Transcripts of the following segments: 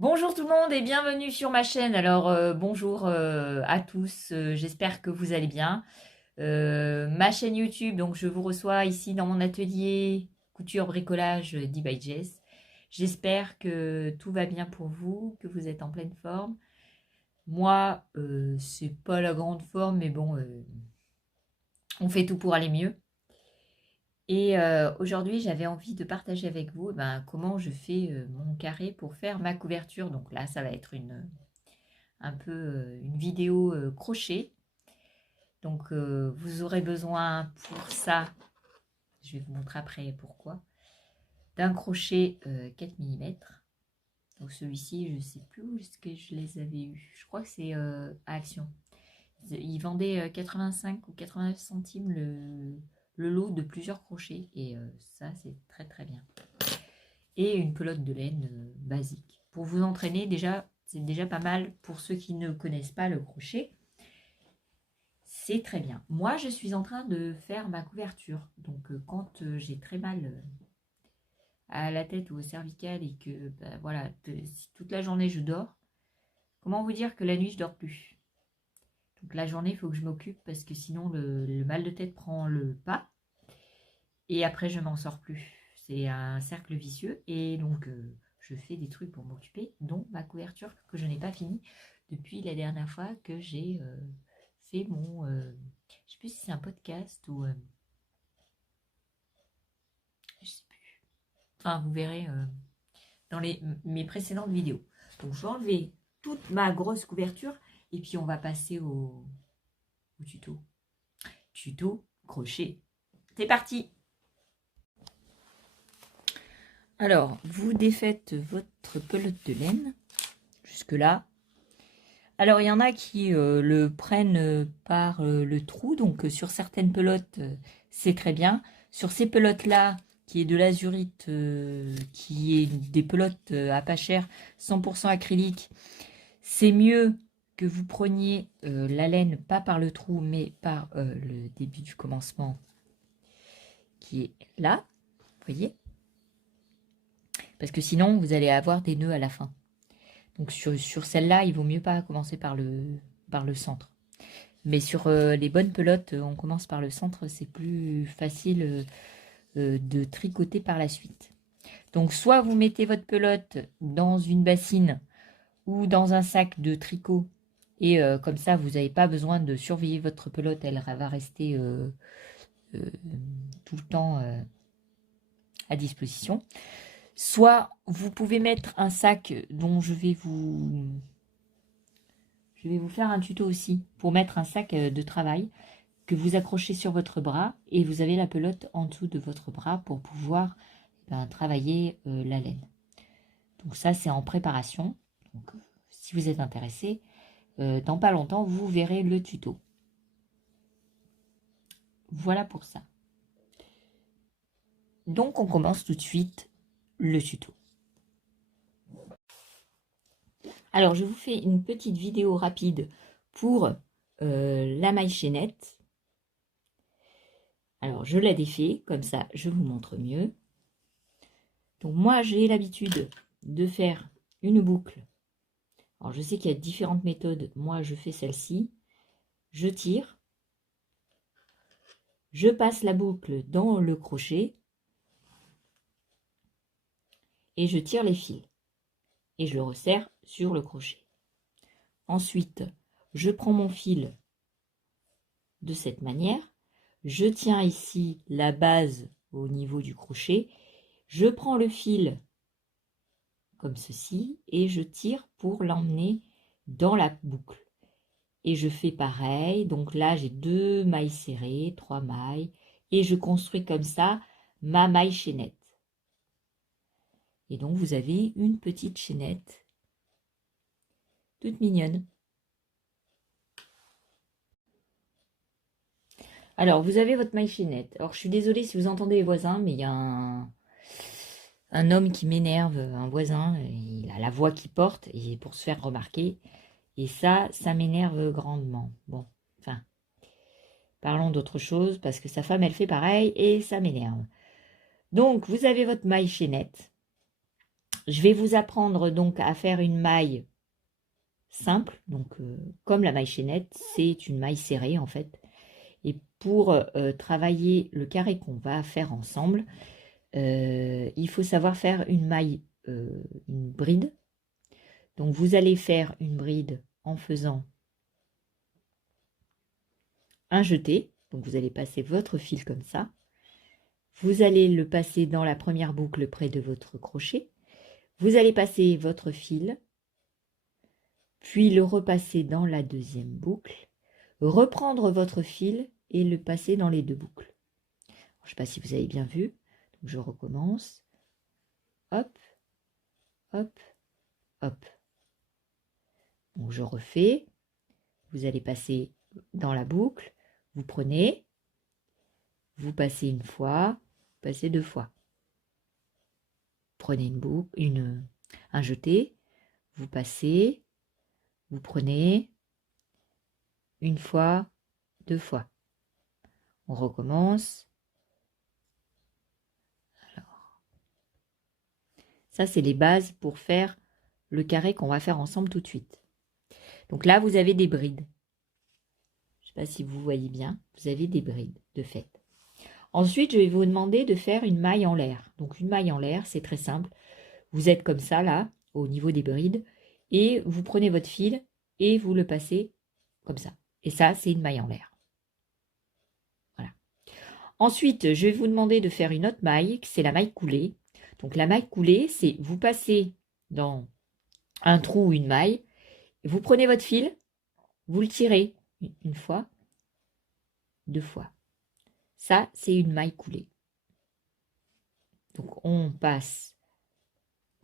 Bonjour tout le monde et bienvenue sur ma chaîne. Alors bonjour à tous, j'espère que vous allez bien. Ma chaîne YouTube, donc je vous reçois ici dans mon atelier couture bricolage D by Jess. J'espère que tout va bien pour vous, que vous êtes en pleine forme. Moi, c'est pas la grande forme, mais bon, on fait tout pour aller mieux. Et aujourd'hui, j'avais envie de partager avec vous comment je fais mon carré pour faire ma couverture. Donc là, ça va être un peu une vidéo crochet. Donc vous aurez besoin pour ça, je vais vous montrer après pourquoi, d'un crochet 4 mm. Donc celui-ci, je ne sais plus où est-ce que je les avais eus. Je crois que c'est à Action. Ils vendaient 85 ou 89 centimes le lot de plusieurs crochets. Et ça, c'est très très bien. Et une pelote de laine basique. Pour vous entraîner, déjà, c'est déjà pas mal pour ceux qui ne connaissent pas le crochet. C'est très bien. Moi, je suis en train de faire ma couverture. Donc, quand j'ai très mal à la tête ou au cervical et que, voilà, si toute la journée je dors, comment vous dire que la nuit je dors plus? Donc, la journée, il faut que je m'occupe parce que sinon, le mal de tête prend le pas. Et après, je m'en sors plus. C'est un cercle vicieux. Et donc, je fais des trucs pour m'occuper, dont ma couverture que je n'ai pas finie depuis la dernière fois que j'ai fait mon... je sais plus si c'est un podcast ou... je sais plus. Enfin, vous verrez dans mes précédentes vidéos. Donc, je vais enlever toute ma grosse couverture et puis on va passer au tuto. Tuto crochet. C'est parti! Alors, vous défaites votre pelote de laine, jusque-là. Alors, il y en a qui le prennent par le trou, donc sur certaines pelotes, c'est très bien. Sur ces pelotes-là, qui est de l'azurite, qui est des pelotes à pas cher, 100% acrylique, c'est mieux que vous preniez la laine, pas par le trou, mais par le début du commencement, qui est là, vous voyez? Parce que sinon, vous allez avoir des nœuds à la fin. Donc sur celle-là, il vaut mieux pas commencer par le centre. Mais sur les bonnes pelotes, on commence par le centre, c'est plus facile de tricoter par la suite. Donc soit vous mettez votre pelote dans une bassine ou dans un sac de tricot et comme ça, vous n'avez pas besoin de surveiller votre pelote, elle va rester tout le temps à disposition. Soit vous pouvez mettre un sac dont je vais vous faire un tuto aussi pour mettre un sac de travail que vous accrochez sur votre bras et vous avez la pelote en dessous de votre bras pour pouvoir travailler la laine. Donc ça, c'est en préparation. Donc, si vous êtes intéressé, dans pas longtemps, vous verrez le tuto. Voilà pour ça. Donc, on commence tout de suite le tuto. Alors, je vous fais une petite vidéo rapide pour la maille chaînette. Alors, je la défais, comme ça, je vous montre mieux. Donc, moi, j'ai l'habitude de faire une boucle. Alors, je sais qu'il y a différentes méthodes. Moi, je fais celle-ci. Je tire. Je passe la boucle dans le crochet. Et je tire les fils. Et je le resserre sur le crochet. Ensuite, je prends mon fil de cette manière. Je tiens ici la base au niveau du crochet. Je prends le fil comme ceci et je tire pour l'emmener dans la boucle. Et je fais pareil. Donc là, j'ai 2 mailles serrées, 3 mailles. Et je construis comme ça ma maille chaînette. Et donc, vous avez une petite chaînette toute mignonne. Alors, vous avez votre maille chaînette. Alors, je suis désolée si vous entendez les voisins, mais il y a un homme qui m'énerve, un voisin. Il a la voix qui porte et pour se faire remarquer. Et ça m'énerve grandement. Bon, enfin, parlons d'autre chose parce que sa femme, elle fait pareil et ça m'énerve. Donc, vous avez votre maille chaînette. je vais vous apprendre donc à faire une maille simple, donc comme la maille chaînette, c'est une maille serrée en fait. Et pour travailler le carré qu'on va faire ensemble, il faut savoir faire une maille, une bride. Donc vous allez faire une bride en faisant un jeté. Donc vous allez passer votre fil comme ça. Vous allez le passer dans la première boucle près de votre crochet. Vous allez passer votre fil, puis le repasser dans la deuxième boucle, reprendre votre fil et le passer dans les deux boucles. Je ne sais pas si vous avez bien vu. Donc je recommence. Hop, hop, hop. Donc je refais. Vous allez passer dans la boucle. Vous prenez. Vous passez une fois. Vous passez deux fois. Prenez une boucle, un jeté. Vous passez. Vous prenez. Une fois, deux fois. On recommence. Alors, ça, c'est les bases pour faire le carré qu'on va faire ensemble tout de suite. Donc là, vous avez des brides. Je ne sais pas si vous voyez bien. Vous avez des brides de fait. Ensuite, je vais vous demander de faire une maille en l'air. Donc une maille en l'air, c'est très simple. Vous êtes comme ça, là, au niveau des brides. Et vous prenez votre fil et vous le passez comme ça. Et ça, c'est une maille en l'air. Voilà. Ensuite, je vais vous demander de faire une autre maille, c'est la maille coulée. Donc la maille coulée, c'est vous passez dans un trou ou une maille, vous prenez votre fil, vous le tirez une fois, deux fois. Ça, c'est une maille coulée. Donc on passe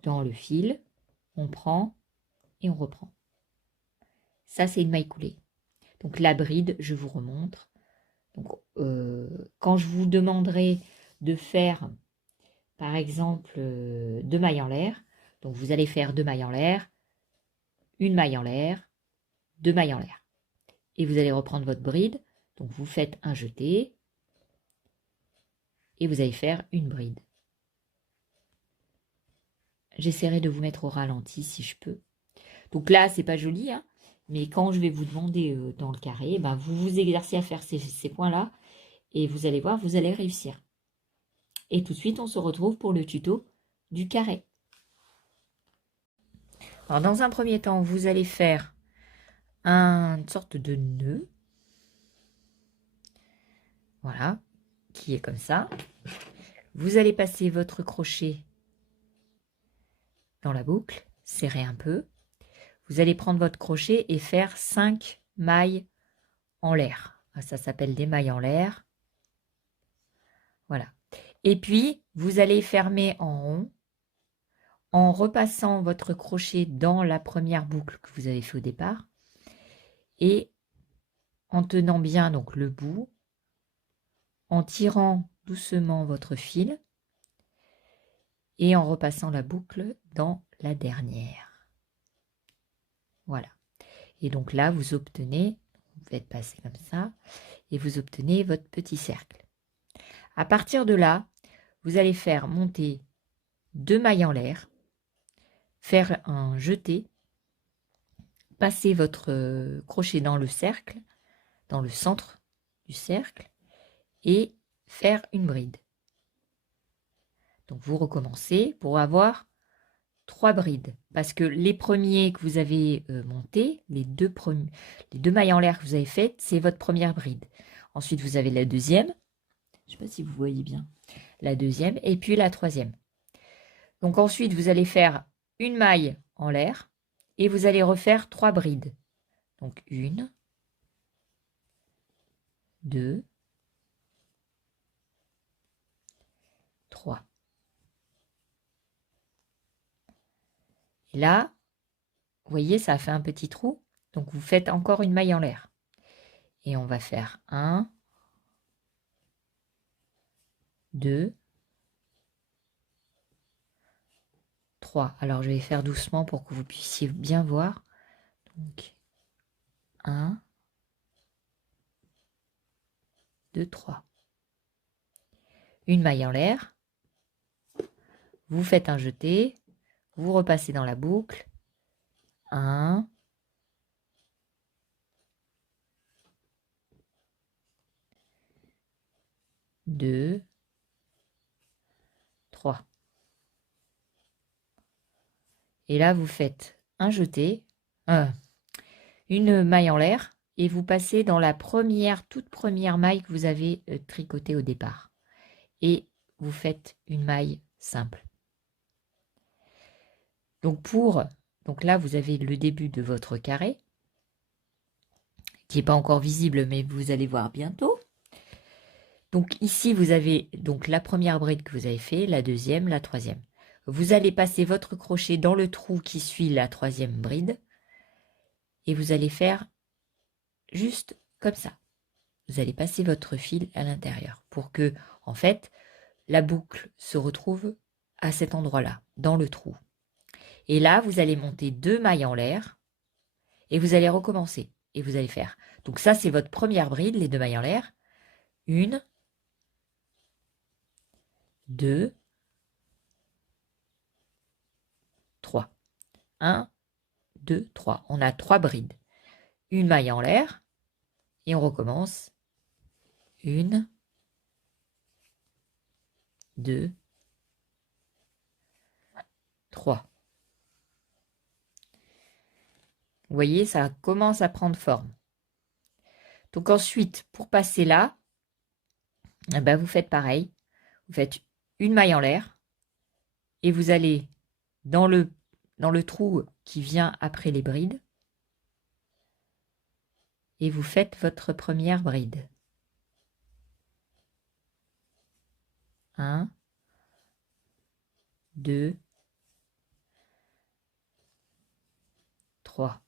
dans le fil, on prend et on reprend. Ça, c'est une maille coulée. Donc la bride, je vous remontre. Donc, quand je vous demanderai de faire, par exemple, deux mailles en l'air, donc vous allez faire deux mailles en l'air, une maille en l'air, deux mailles en l'air. Et vous allez reprendre votre bride. Donc vous faites un jeté et vous allez faire une bride. J'essaierai de vous mettre au ralenti si je peux. Donc là, c'est pas joli, hein, mais quand je vais vous demander dans le carré, ben, vous vous exercez à faire ces points-là et vous allez voir, vous allez réussir. Et tout de suite, on se retrouve pour le tuto du carré. Alors, dans un premier temps, vous allez faire une sorte de nœud. Voilà, qui est comme ça. Vous allez passer votre crochet dans la boucle, serrer un peu. Vous allez prendre votre crochet et faire 5 mailles en l'air. Ça s'appelle des mailles en l'air. Voilà. Et puis, vous allez fermer en rond en repassant votre crochet dans la première boucle que vous avez fait au départ et en tenant bien donc le bout, en tirant doucement votre fil et en repassant la boucle dans la dernière. Voilà. Et donc là, vous obtenez, vous faites passer comme ça, et vous obtenez votre petit cercle. À partir de là, vous allez faire monter deux mailles en l'air, faire un jeté, passer votre crochet dans le cercle, dans le centre du cercle, et faire une bride. Donc vous recommencez pour avoir 3 brides, parce que les premiers que vous avez montés, les deux mailles en l'air que vous avez faites, c'est votre première bride. Ensuite, vous avez la deuxième, je ne sais pas si vous voyez bien, la deuxième, et puis la troisième. Donc ensuite, vous allez faire une maille en l'air, et vous allez refaire 3 brides. Donc 1, 2, 3. Et là, vous voyez, ça a fait un petit trou. Donc vous faites encore une maille en l'air. Et on va faire 1, 2, 3. Alors je vais faire doucement pour que vous puissiez bien voir. Donc 1, 2, 3. Une maille en l'air. Vous faites un jeté. vous repassez dans la boucle. 1, 2, 3. Et là, vous faites un jeté, une maille en l'air, et vous passez dans la toute première maille que vous avez tricotée au départ. Et vous faites une maille simple. Donc là, vous avez le début de votre carré, qui n'est pas encore visible, mais vous allez voir bientôt. Donc ici, vous avez donc la première bride que vous avez fait, la deuxième, la troisième. Vous allez passer votre crochet dans le trou qui suit la troisième bride et vous allez faire juste comme ça. Vous allez passer votre fil à l'intérieur pour que, en fait, la boucle se retrouve à cet endroit-là, dans le trou. Et là, vous allez monter 2 mailles en l'air et vous allez recommencer. Et vous allez faire. Donc ça, c'est votre première bride, les 2 mailles en l'air. 1, 2, 3. 1, 2, 3. On a 3 brides. Une maille en l'air et on recommence. 1, 2, 3. Vous voyez, ça commence à prendre forme. Donc ensuite, pour passer là, vous faites pareil. Vous faites une maille en l'air et vous allez dans le trou qui vient après les brides et vous faites votre première bride. 1, 2, 3.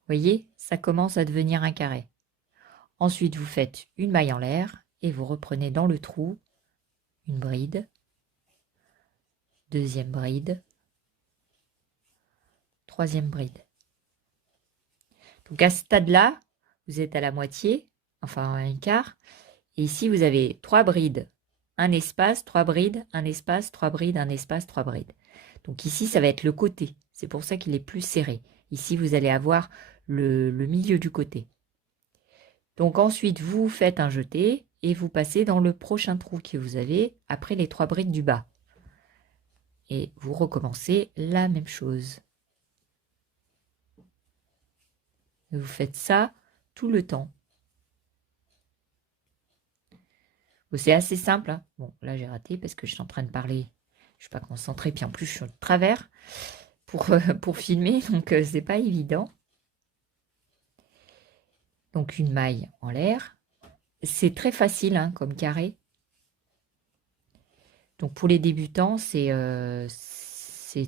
Vous voyez, ça commence à devenir un carré. Ensuite, vous faites une maille en l'air et vous reprenez dans le trou une bride, deuxième bride, troisième bride. Donc à ce stade-là, vous êtes à la moitié, enfin un quart, et ici vous avez 3 brides, un espace, 3 brides, un espace, 3 brides, un espace, 3 brides. Donc ici, ça va être le côté, c'est pour ça qu'il est plus serré. Ici, vous allez avoir le milieu du côté. Donc ensuite, vous faites un jeté et vous passez dans le prochain trou que vous avez après les 3 brides du bas. Et vous recommencez la même chose. Vous faites ça tout le temps. C'est assez simple. Hein. Bon, là j'ai raté parce que je suis en train de parler. Je ne suis pas concentrée, puis en plus je suis de travers pour filmer, donc c'est pas évident. Donc une maille en l'air. C'est très facile hein, comme carré. Donc pour les débutants, c'est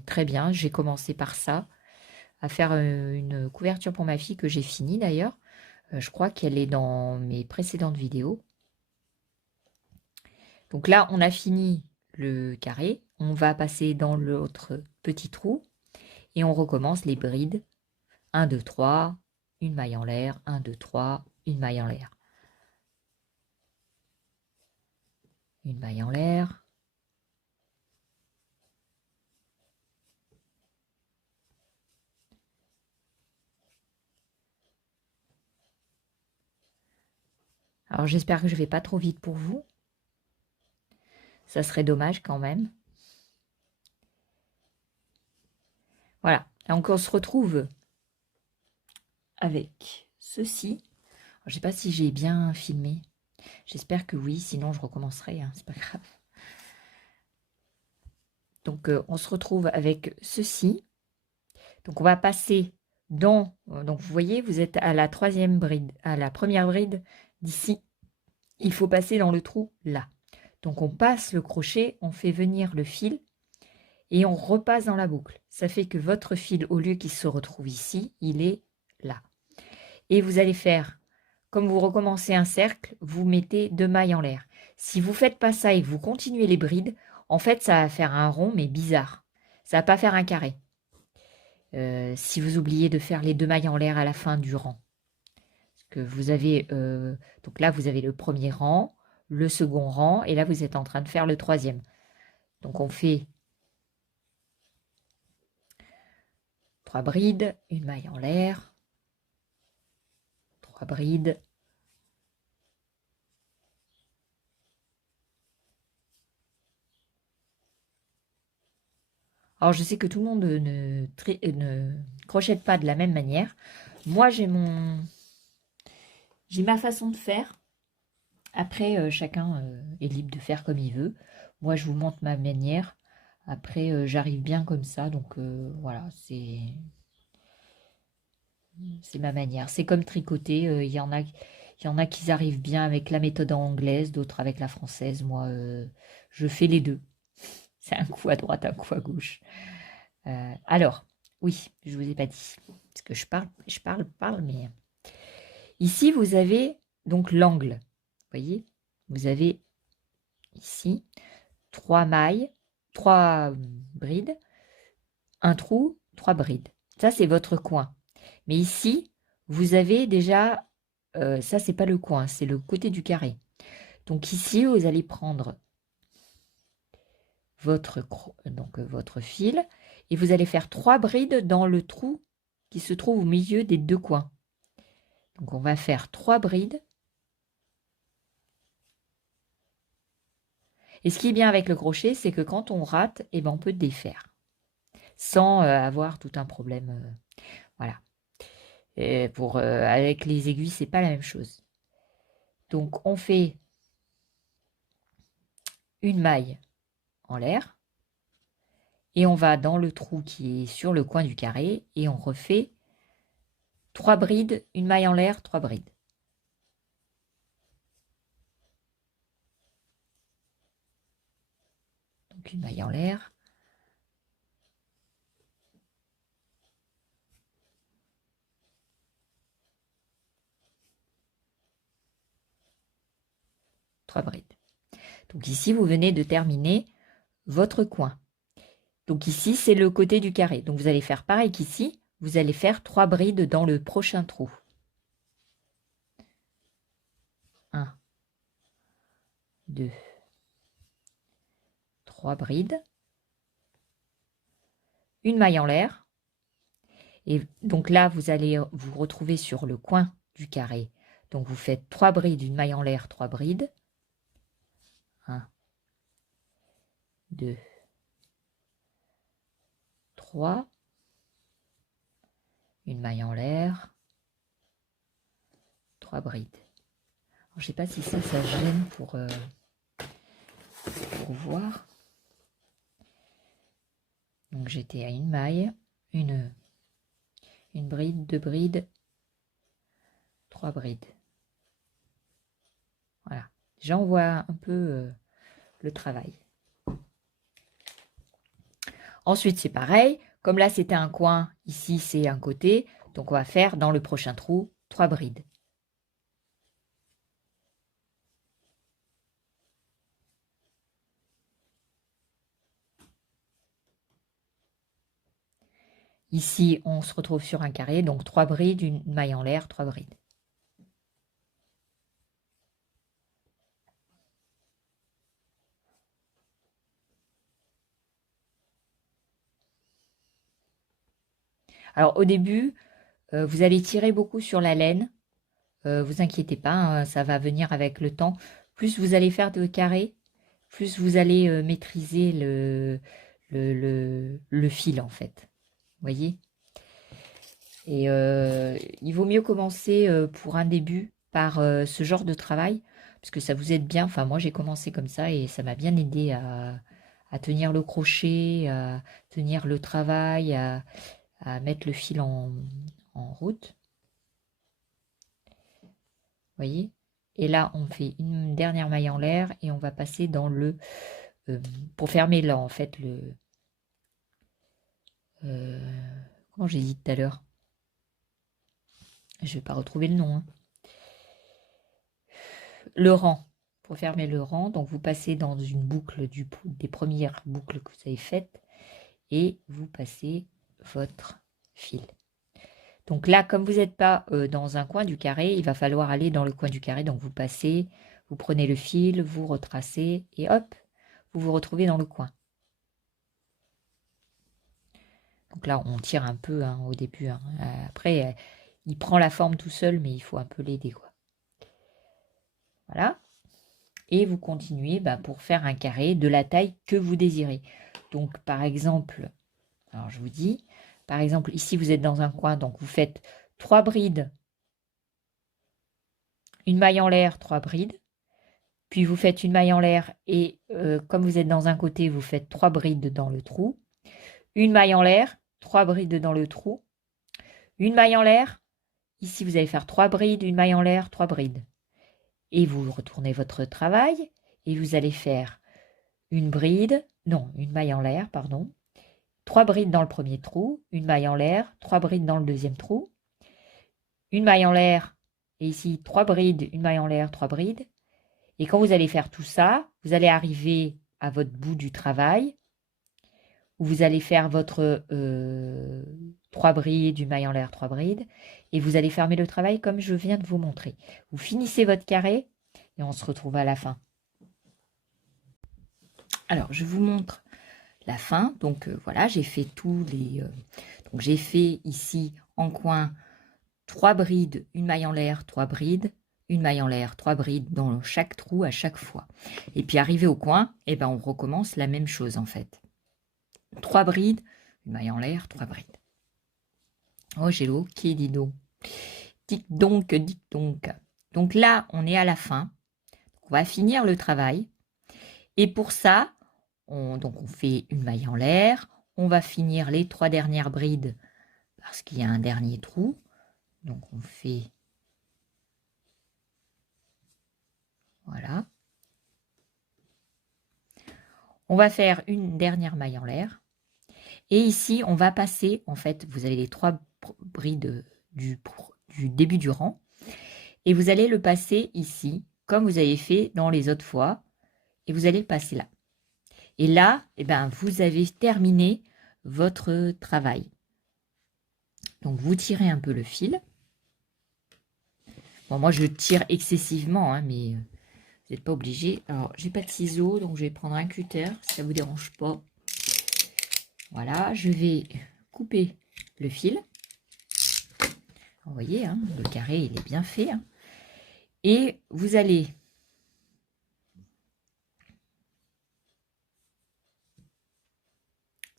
très bien. J'ai commencé par ça, à faire une couverture pour ma fille que j'ai finie d'ailleurs. Je crois qu'elle est dans mes précédentes vidéos. Donc là, on a fini le carré. On va passer dans l'autre petit trou et on recommence les brides. 1, 2, 3, une maille en l'air. 1, 2, 3, une maille en l'air. Une maille en l'air. Alors j'espère que je ne vais pas trop vite pour vous. Ça serait dommage quand même. Voilà. Donc on se retrouve avec ceci. Je ne sais pas si j'ai bien filmé. J'espère que oui, sinon je recommencerai. Hein, c'est pas grave. Donc on se retrouve avec ceci. Donc on va passer dans. Donc vous voyez, vous êtes à la troisième bride, à la première bride d'ici. Il faut passer dans le trou là. Donc on passe le crochet, on fait venir le fil et on repasse dans la boucle. Ça fait que votre fil, au lieu qu'il se retrouve ici, il est là. Et vous allez faire, comme vous recommencez un cercle, vous mettez 2 mailles en l'air. Si vous ne faites pas ça et que vous continuez les brides, en fait, ça va faire un rond, mais bizarre. Ça ne va pas faire un carré. Si vous oubliez de faire les 2 mailles en l'air à la fin du rang. Parce que vous avez, donc là, vous avez le premier rang, le second rang, et là, vous êtes en train de faire le troisième. Donc, on fait 3 brides, une maille en l'air, 3 brides, alors je sais que tout le monde ne crochette pas de la même manière. Moi j'ai ma façon de faire. Après chacun est libre de faire comme il veut. Moi je vous montre ma manière. Après j'arrive bien comme ça, donc voilà, c'est ma manière. C'est comme tricoter. Il y en a qui arrivent bien avec la méthode anglaise, d'autres avec la française. Moi, je fais les deux. C'est un coup à droite, un coup à gauche. Alors, oui, je vous ai pas dit. Parce que je parle, mais... Ici, vous avez donc l'angle. Vous voyez? Vous avez ici 3 mailles, 3 brides, un trou, 3 brides. Ça, c'est votre coin. Mais ici, vous avez déjà, ça c'est pas le coin, c'est le côté du carré. Donc ici, vous allez prendre votre fil et vous allez faire 3 brides dans le trou qui se trouve au milieu des 2 coins. Donc on va faire 3 brides. Et ce qui est bien avec le crochet, c'est que quand on rate, eh ben, on peut défaire sans avoir tout un problème. Voilà. Et avec les aiguilles, c'est pas la même chose. Donc on fait une maille en l'air et on va dans le trou qui est sur le coin du carré et on refait 3 brides, une maille en l'air, 3 brides. Donc une maille en l'air. Trois brides. Donc ici, vous venez de terminer votre coin. Donc ici, c'est le côté du carré. Donc vous allez faire pareil qu'ici, vous allez faire 3 brides dans le prochain trou. 1, 2, 3 brides. Une maille en l'air. Et donc là, vous allez vous retrouver sur le coin du carré. Donc vous faites 3 brides, une maille en l'air, 3 brides. 1, 2, 3. Une maille en l'air. 3 brides. Alors, je ne sais pas si ça gêne pour voir. Donc j'étais à une maille, une bride, 2 brides, 3 brides. Voilà. J'envoie un peu le travail. Ensuite, c'est pareil. Comme là, c'était un coin, ici, c'est un côté. Donc, on va faire dans le prochain trou 3 brides. Ici, on se retrouve sur un carré. Donc, 3 brides, une maille en l'air, 3 brides. Alors, au début, vous allez tirer beaucoup sur la laine. Vous inquiétez pas, hein, ça va venir avec le temps. Plus vous allez faire de carrés, plus vous allez maîtriser le fil, en fait. Vous voyez? Et il vaut mieux commencer pour un début par ce genre de travail, parce que ça vous aide bien. Enfin, moi, j'ai commencé comme ça et ça m'a bien aidé à tenir le crochet, à tenir le travail, à mettre le fil en route. Vous voyez? Et là, on fait une dernière maille en l'air et on va passer dans pour fermer là, en fait, comment j'ai dit tout à l'heure? Je ne vais pas retrouver le nom. Hein. Le rang. Pour fermer le rang, donc vous passez dans une boucle des premières boucles que vous avez faites et vous passez votre fil. Donc là, comme vous n'êtes pas dans un coin du carré, il va falloir aller dans le coin du carré. Donc vous passez, vous prenez le fil, vous retracez et hop, vous vous retrouvez dans le coin. Donc là, on tire un peu hein, au début. Hein. Après, il prend la forme tout seul, mais il faut un peu l'aider, quoi. Voilà. Et vous continuez pour faire un carré de la taille que vous désirez. Donc, par exemple, alors je vous dis, par exemple, ici, vous êtes dans un coin, donc vous faites 3 brides, une maille en l'air, 3 brides. Puis vous faites une maille en l'air et comme vous êtes dans un côté, vous faites 3 brides dans le trou. Une maille en l'air, 3 brides dans le trou. Une maille en l'air. Ici, vous allez faire 3 brides, une maille en l'air, 3 brides. Et vous retournez votre travail et vous allez faire une bride, non, une maille en l'air, pardon. 3 brides dans le premier trou, une maille en l'air, 3 brides dans le deuxième trou. Une maille en l'air et ici 3 brides, une maille en l'air, 3 brides. Et quand vous allez faire tout ça, vous allez arriver à votre bout du travail, où vous allez faire votre 3 brides, une maille en l'air, 3 brides, et vous allez fermer le travail comme je viens de vous montrer. Vous finissez votre carré, et on se retrouve à la fin. Alors, je vous montre la fin. Donc, voilà, j'ai fait tous les... donc, j'ai fait ici, en coin, 3 brides, une maille en l'air, 3 brides, une maille en l'air, 3 brides dans chaque trou à chaque fois. Et puis arrivé au coin, eh ben, on recommence la même chose en fait. 3 brides, une maille en l'air, 3 brides. Oh, j'ai l'eau qui dit donc. Dites donc, dites donc. Donc là, on est à la fin. On va finir le travail. Et pour ça, on fait une maille en l'air. On va finir les 3 dernières brides parce qu'il y a un dernier trou. Donc on fait... Voilà. On va faire une dernière maille en l'air. Et ici, on va passer, en fait, vous avez les 3 brides du début du rang. Et vous allez le passer ici, comme vous avez fait dans les autres fois. Et vous allez le passer là. Et là, eh ben, vous avez terminé votre travail. Donc, vous tirez un peu le fil. Bon, moi, je tire excessivement, hein, mais vous n'êtes pas obligé. Alors, j'ai pas de ciseaux, donc je vais prendre un cutter, si ça ne vous dérange pas. Voilà, je vais couper le fil. Vous voyez, hein, le carré, il est bien fait. Hein. Et vous allez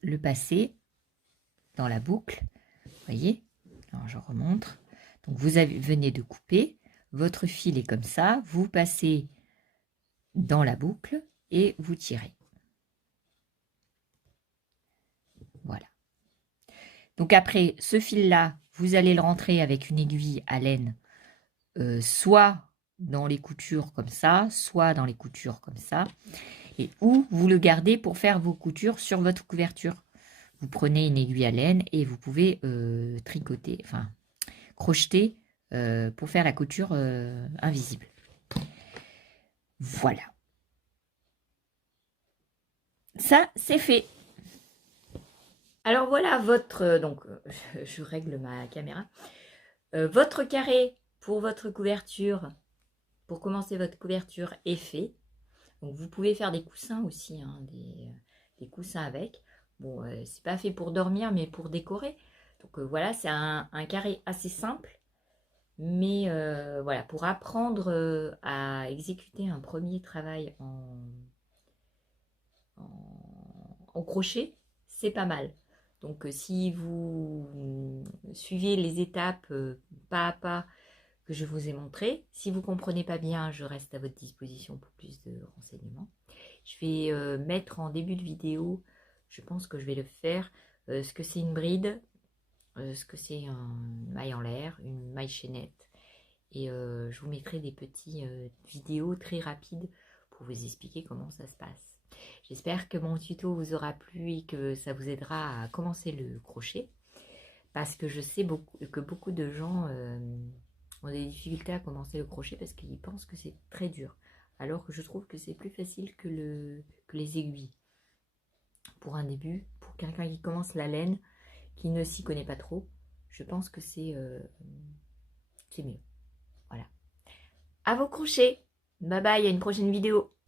le passer dans la boucle. Vous voyez, alors je remontre. Donc, venez de couper. Votre fil est comme ça. Vous passez dans la boucle et vous tirez. Voilà. Donc après, ce fil-là, vous allez le rentrer avec une aiguille à laine, soit dans les coutures comme ça, soit dans les coutures comme ça, et ou vous le gardez pour faire vos coutures sur votre couverture. Vous prenez une aiguille à laine et vous pouvez tricoter, enfin crocheter pour faire la couture invisible. Voilà. Ça, c'est fait. Alors voilà votre... donc, je règle ma caméra. Votre carré pour votre couverture, pour commencer votre couverture est fait. Donc vous pouvez faire des coussins aussi, hein, des coussins avec. Bon, c'est pas fait pour dormir, mais pour décorer. Donc voilà, c'est un carré assez simple. Mais voilà, pour apprendre à exécuter un premier travail en crochet, c'est pas mal. Donc si vous suivez les étapes pas à pas que je vous ai montré, si vous ne comprenez pas bien, je reste à votre disposition pour plus de renseignements. Je vais mettre en début de vidéo, je pense que je vais le faire, ce que c'est une bride, ce que c'est une maille en l'air, une maille chaînette. Et je vous mettrai des petites vidéos très rapides pour vous expliquer comment ça se passe. J'espère que mon tuto vous aura plu et que ça vous aidera à commencer le crochet. Parce que je sais que beaucoup de gens ont des difficultés à commencer le crochet parce qu'ils pensent que c'est très dur. Alors que je trouve que c'est plus facile que les aiguilles. Pour un début, pour quelqu'un qui commence la laine, qui ne s'y connaît pas trop, je pense que c'est mieux. Voilà. À vos crochets. Bye bye, à une prochaine vidéo.